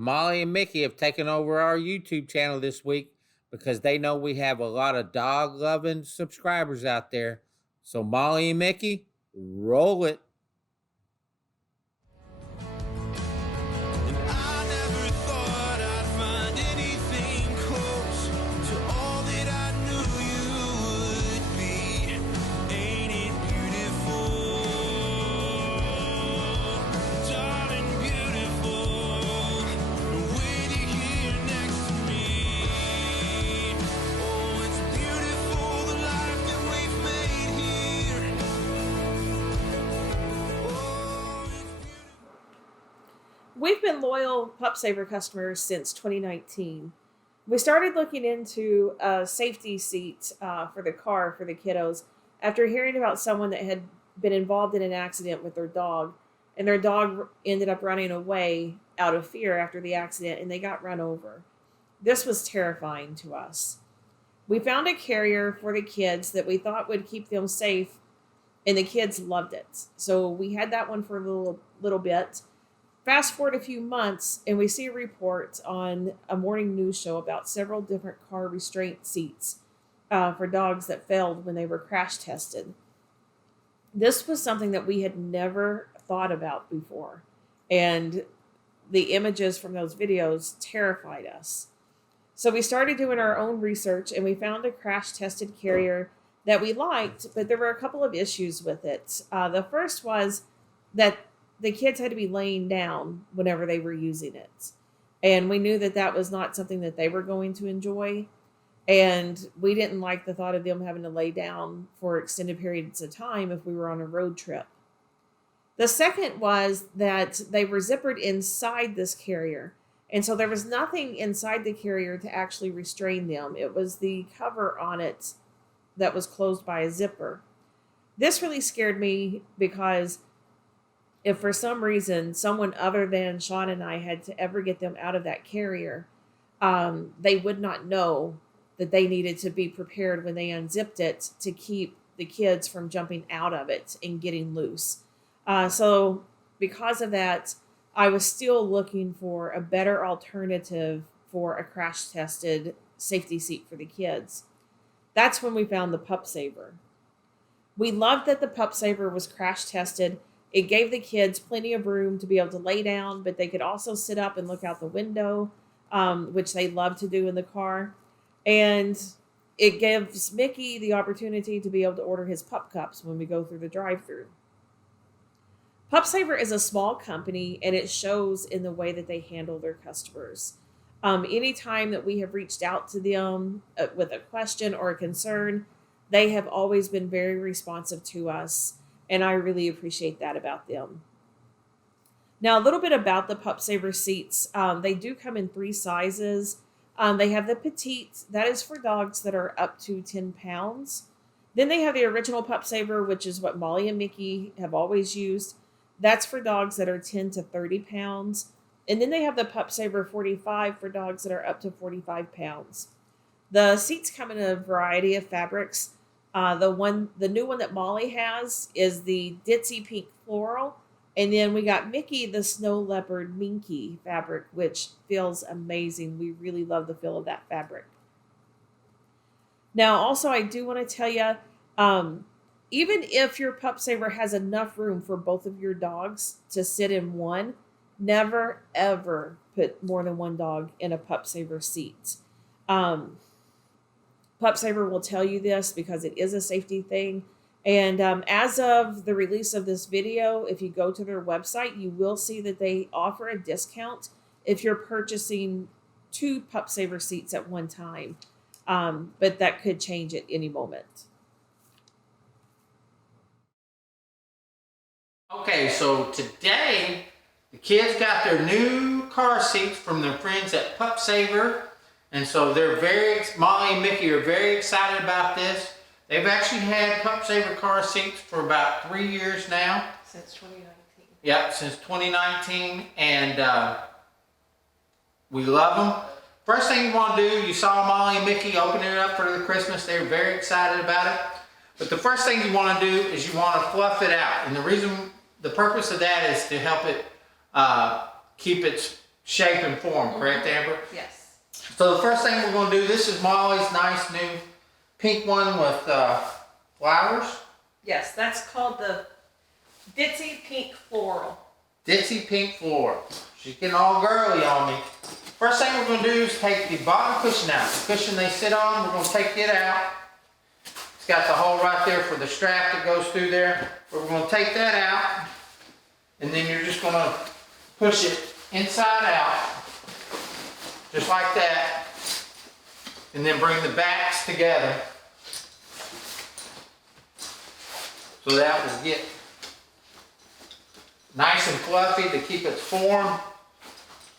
Molly and Mickey have taken over our YouTube channel this week because they know we have a lot of dog loving subscribers out there. So, Molly and Mickey, roll it. And I never thought I'd find anything close to all that I knew you would be. Ain't it beautiful? Darling, beautiful. With you here next to me. Oh, it's beautiful, the life that we've made here. Oh, it's beautiful. We've been loyal Pupsaver customers since 2019. We started looking into a safety seat for the car for the kiddos after hearing about someone that had been involved in an accident with their dog, and their dog ended up running away out of fear after the accident, and they got run over. This was terrifying to us. We found a carrier for the kids that we thought would keep them safe, and the kids loved it. So we had that one for a little bit. Fast forward a few months, and we see a report on a morning news show about several different car restraint seats for dogs that failed when they were crash tested. This was something that we had never thought about before, and the images from those videos terrified us. So we started doing our own research, and we found a crash tested carrier that we liked, but there were a couple of issues with it. The first was that the kids had to be laying down whenever they were using it. And we knew that that was not something that they were going to enjoy. And we didn't like the thought of them having to lay down for extended periods of time if we were on a road trip. The second was that they were zippered inside this carrier. And so there was nothing inside the carrier to actually restrain them. It was the cover on it that was closed by a zipper. This really scared me because if for some reason someone other than Sean and I had to ever get them out of that carrier, they would not know that they needed to be prepared when they unzipped it to keep the kids from jumping out of it and getting loose. So because of that, I was still looking for a better alternative for a crash tested safety seat for the kids. That's when we found the Pupsaver. We loved that the Pupsaver was crash tested. It gave the kids plenty of room to be able to lay down, but they could also sit up and look out the window, which they love to do in the car. And it gives Mickey the opportunity to be able to order his pup cups when we go through the drive-thru. Pupsaver is a small company, and it shows in the way that they handle their customers. Anytime that we have reached out to them with a question or a concern, they have always been very responsive to us. And I really appreciate that about them. Now, a little bit about the Pupsaver seats. They do come in 3 sizes. They have the petite, that is for dogs that are up to 10 pounds. Then they have the original Pupsaver, which is what Molly and Mickey have always used. That's for dogs that are 10 to 30 pounds. And then they have the Pupsaver 45 for dogs that are up to 45 pounds. The seats come in a variety of fabrics. The new one that Molly has is the ditzy pink floral, and then we got Mickey the snow leopard minky fabric, which feels amazing. We really love the feel of that fabric. Now, also, I do want to tell you, even if your Pupsaver has enough room for both of your dogs to sit in one, never ever put more than one dog in a Pupsaver seat. Pupsaver will tell you this because it is a safety thing. And as of the release of this video, if you go to their website, you will see that they offer a discount if you're purchasing 2 Pupsaver seats at one time. But that could change at any moment. Okay, so today the kids got their new car seats from their friends at Pupsaver. And so Molly and Mickey are very excited about this. They've actually had Pupsaver car seats for about 3 years now. Since 2019. Yep, since 2019. And we love them. First thing you want to do, you saw Molly and Mickey open it up for the Christmas. They were very excited about it. But the first thing you want to do is you want to fluff it out. And the purpose of that is to help it keep its shape and form, correct, Amber? Yes. So the first thing we're going to do, this is Molly's nice new pink one with flowers. Yes, that's called the Ditzy Pink Floral. Ditzy Pink Floral. She's getting all girly on me. First thing we're going to do is take the bottom cushion out. The cushion they sit on, we're going to take it out. It's got the hole right there for the strap that goes through there. But we're going to take that out. And then you're just going to push it inside out. Just like that. And then bring the backs together. So that will get nice and fluffy to keep its form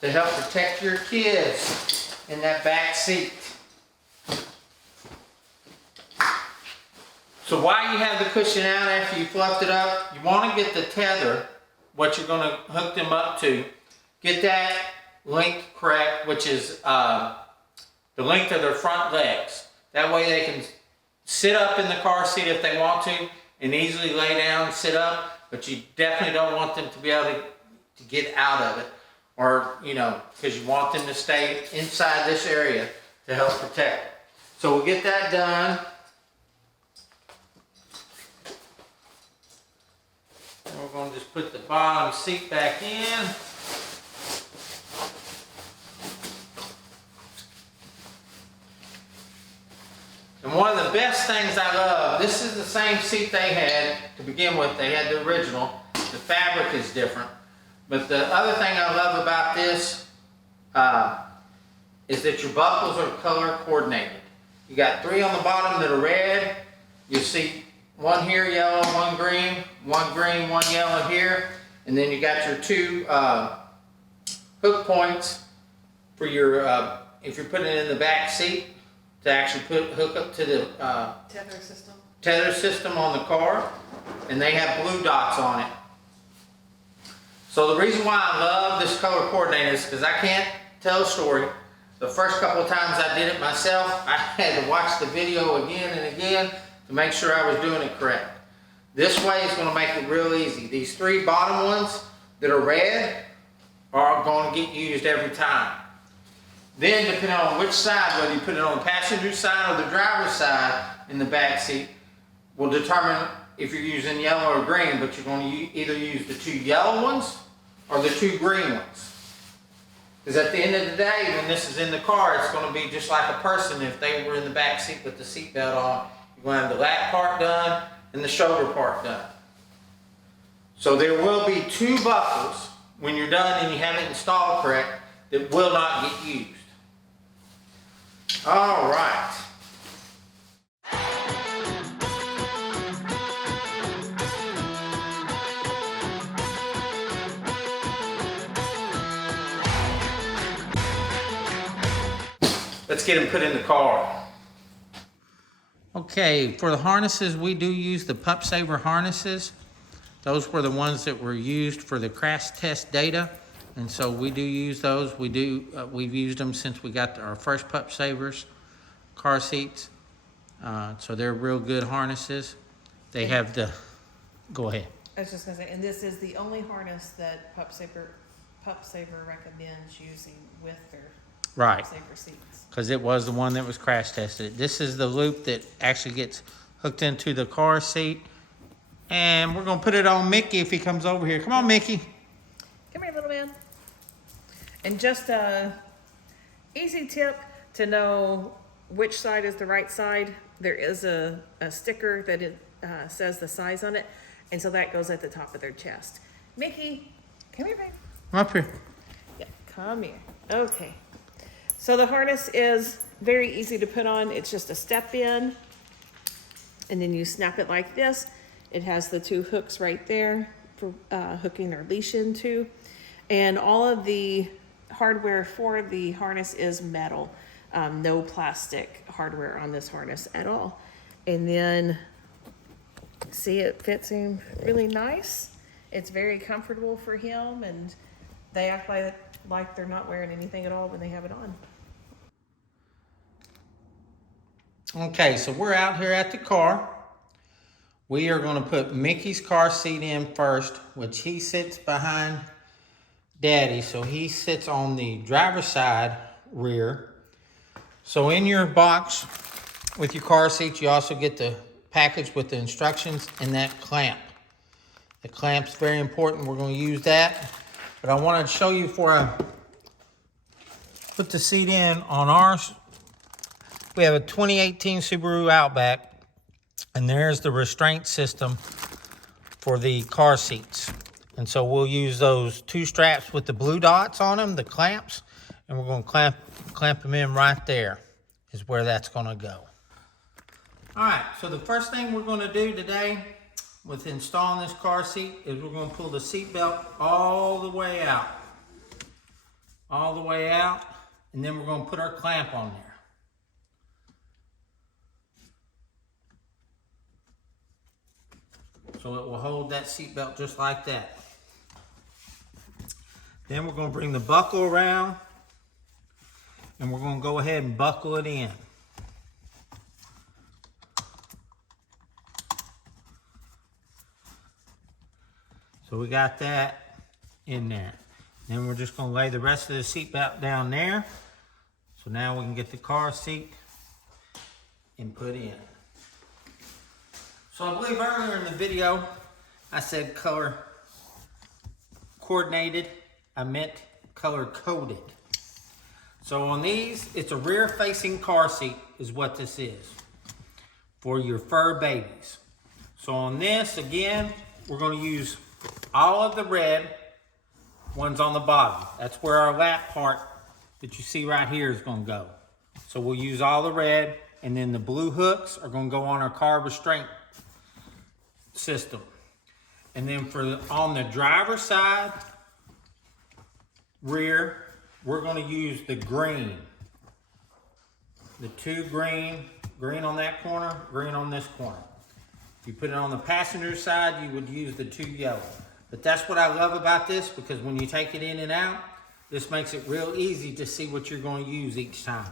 to help protect your kids in that back seat. So while you have the cushion out after you fluffed it up, you want to get the tether, what you're going to hook them up to, get that length correct, which is the length of their front legs. That way they can sit up in the car seat if they want to and easily lay down and sit up, but you definitely don't want them to be able to get out of it, or, you know, because you want them to stay inside this area to help protect it. So we'll get that done. And we're going to just put the bottom seat back in. And one of the best things I love, this is the same seat they had to begin with. They had the original. The fabric is different. But the other thing I love about this is that your buckles are color coordinated. You got 3 on the bottom that are red. You see one here yellow, one green, one yellow here. And then you got your 2 hook points for your, if you're putting it in the back seat, to actually hook up to the tether system on the car, and they have blue dots on it. So the reason why I love this color coordinator is because I can't tell a story. The first couple of times I did it myself, I had to watch the video again and again to make sure I was doing it correct. This way is going to make it real easy. These 3 bottom ones that are red are going to get used every time. Then, depending on which side, whether you put it on the passenger side or the driver's side in the back seat, will determine if you're using yellow or green, but you're going to either use the 2 yellow ones or the 2 green ones. Because at the end of the day, when this is in the car, it's going to be just like a person if they were in the back seat with the seatbelt on. You're going to have the lap part done and the shoulder part done. So there will be 2 buckles when you're done and you have it installed correct that will not get used. All right. Let's get them put in the car. Okay, for the harnesses, we do use the Pupsaver harnesses. Those were the ones that were used for the crash test data. And so we do use those. We've used them since we got our first Pupsavers car seats. So they're real good harnesses. They have the, go ahead. I was just gonna say, and this is the only harness that Pupsaver recommends using with their Right. Pupsaver seats. Because it was the one that was crash tested. This is the loop that actually gets hooked into the car seat. And we're gonna put it on Mickey if he comes over here. Come on, Mickey. Come here, little man. And just a easy tip to know which side is the right side. There is a sticker that says the size on it, and so that goes at the top of their chest. Mickey, come here, babe. Come up here. Yeah, come here. Okay. So the harness is very easy to put on. It's just a step in, and then you snap it like this. It has the 2 hooks right there for hooking their leash into. And all of the hardware for the harness is metal. No plastic hardware on this harness at all. And then, see, it fits him really nice. It's very comfortable for him, and they act like they're not wearing anything at all when they have it on. Okay, so we're out here at the car. We are going to put Mickey's car seat in first, which he sits behind Daddy, so he sits on the driver's side rear. So in your box with your car seats, you also get the package with the instructions and that clamp. The clamp's very important. We're going to use that. But I wanted to show you before I put the seat in on ours. We have a 2018 Subaru Outback, and there's the restraint system for the car seats. And so we'll use those two straps with the blue dots on them, the clamps, and we're going to clamp them in right there is where that's going to go. All right, so the first thing we're going to do today with installing this car seat is we're going to pull the seat belt all the way out. All the way out, and then we're going to put our clamp on there. So it will hold that seat belt just like that. Then we're going to bring the buckle around, and we're going to go ahead and buckle it in. So we got that in there. Then we're just going to lay the rest of the seat belt down there. So now we can get the car seat and put in. So I believe earlier in the video, I said color coordinated. I meant color coded. So on these, it's a rear facing car seat is what this is for your fur babies. So on this, again, we're going to use all of the red ones on the bottom. That's where our lap part that you see right here is going to go. So we'll use all the red, and then the blue hooks are going to go on our car restraint system. And then on the driver's side rear, we're going to use the green. The two green on that corner, green on this corner. If you put it on the passenger side, you would use the two yellow. But that's what I love about this, because when you take it in and out, this makes it real easy to see what you're going to use each time.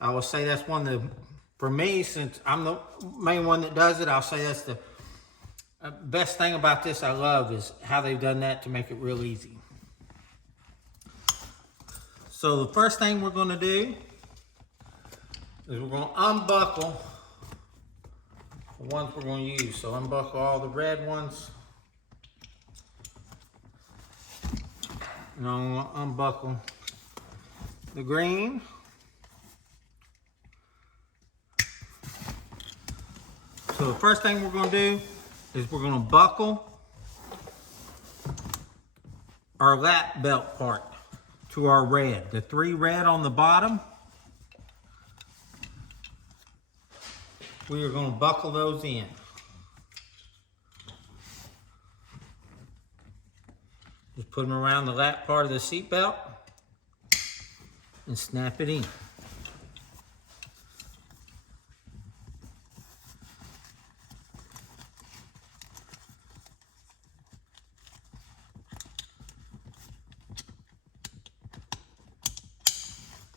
I will say that's one of the, for me, since I'm the main one that does it, I'll say that's the best thing about this I love is how they've done that to make it real easy. So the first thing we're going to do is we're going to unbuckle the ones we're going to use. So unbuckle all the red ones. And I'm going to unbuckle the green. So the first thing we're going to do is we're going to buckle our lap belt part to our red. The three red on the bottom, we are going to buckle those in. Just put them around the lap part of the seat belt and snap it in.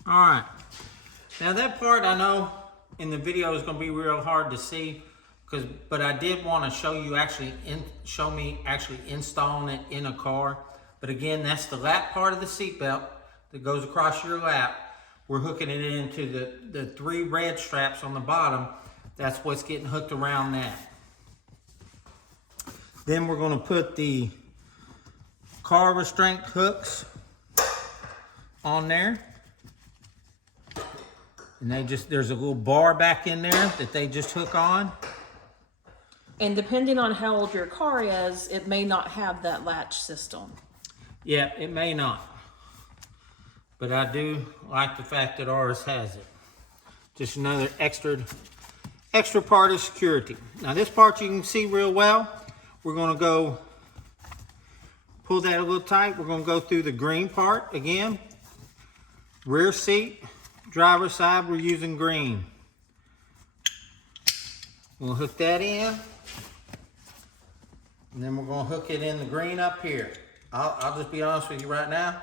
All right, now that part I know in the video is going to be real hard to see, but I did want to show you show me actually installing it in a car. But again, that's the lap part of the seatbelt that goes across your lap. We're hooking it into the three red straps on the bottom. That's what's getting hooked around that. Then we're going to put the car restraint hooks on there. And there's a little bar back in there that they just hook on. And depending on how old your car is, it may not have that latch system. Yeah, it may not. But I do like the fact that ours has it. Just another extra part of security. Now this part you can see real well. We're going to go pull that a little tight. We're going to go through the green part again. Rear seat, driver's side, we're using green. We'll hook that in. And then we're going to hook it in the green up here. I'll just be honest with you right now.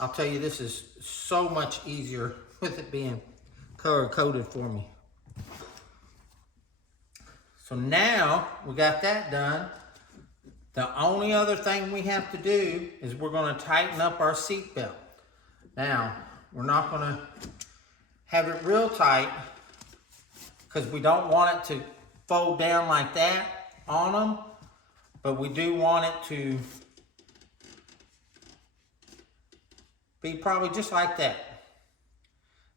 I'll tell you, this is so much easier with it being color coded for me. So now we got that done. The only other thing we have to do is we're going to tighten up our seat belt. Now, we're not going to have it real tight because we don't want it to fold down like that on them, but we do want it to be probably just like that.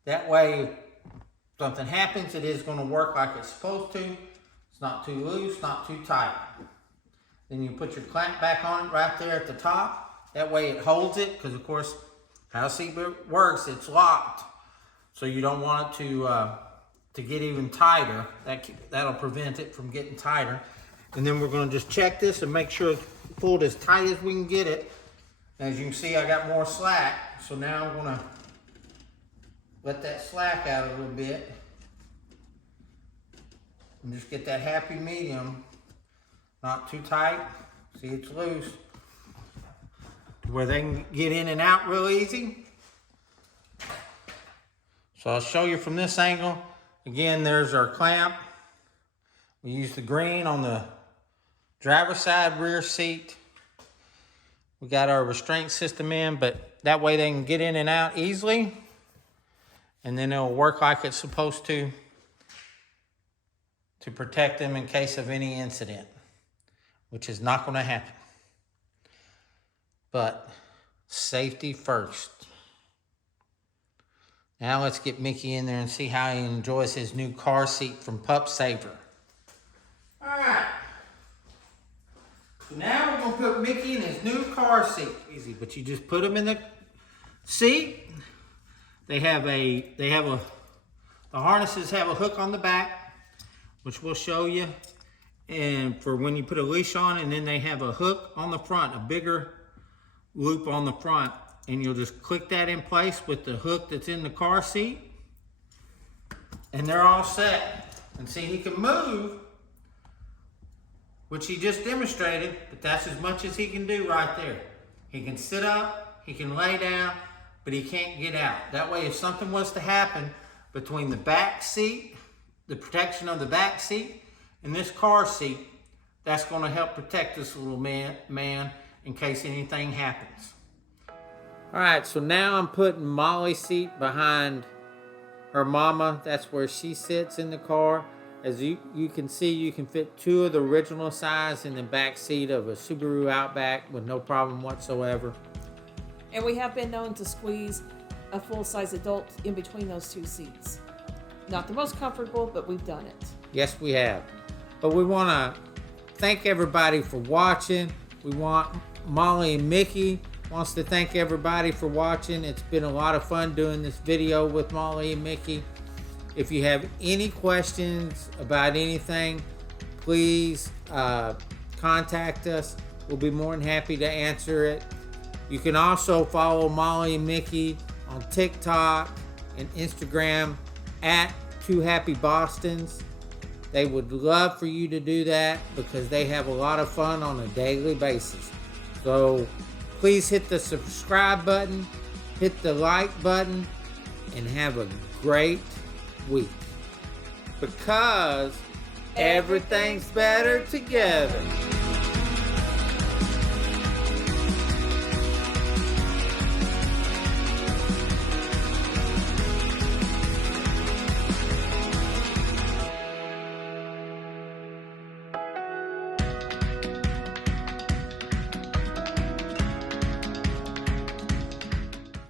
That way, if something happens, it is going to work like it's supposed to. It's not too loose, not too tight. Then you put your clamp back on it right there at the top. That way it holds it, because of course, how a seatbelt works, it's locked. So you don't want it to get even tighter. That'll prevent it from getting tighter. And then we're going to just check this and make sure it's pulled as tight as we can get it. As you can see, I got more slack. So now I'm going to let that slack out a little bit. And just get that happy medium. Not too tight. See, it's loose. Where they can get in and out real easy. So I'll show you from this angle. Again, there's our clamp. We use the green on the driver's side rear seat. We got our restraint system in, but that way they can get in and out easily. And then it'll work like it's supposed to protect them in case of any incident, which is not going to happen. But safety first. Now let's get Mickey in there and see how he enjoys his new car seat from Pupsaver. All right. So now we're going to put Mickey in his new car seat. Easy, but you just put him in the seat. The harnesses have a hook on the back, which we'll show you. And for when you put a leash on, and then they have a hook on the front, a bigger loop on the front, and you'll just click that in place with the hook that's in the car seat, and they're all set. And see, he can move, which he just demonstrated, but that's as much as he can do right there. He can sit up, he can lay down, but he can't get out. That way, if something was to happen between the back seat, the protection of the back seat, and this car seat, that's going to help protect this little man in case anything happens. All right, so now I'm putting Molly's seat behind her mama. That's where she sits in the car. As you can see, you can fit 2 of the original size in the back seat of a Subaru Outback with no problem whatsoever. And we have been known to squeeze a full-size adult in between those 2 seats. Not the most comfortable, but we've done it. Yes, we have. But we want to thank everybody for watching. Molly and Mickey wants to thank everybody for watching. It's been a lot of fun doing this video with Molly and Mickey. If you have any questions about anything, please contact us. We'll be more than happy to answer it. You can also follow Molly and Mickey on TikTok and Instagram at 2 Happy Bostons. They would love for you to do that because they have a lot of fun on a daily basis. So please hit the subscribe button, hit the like button, and have a great week. Because everything's better together.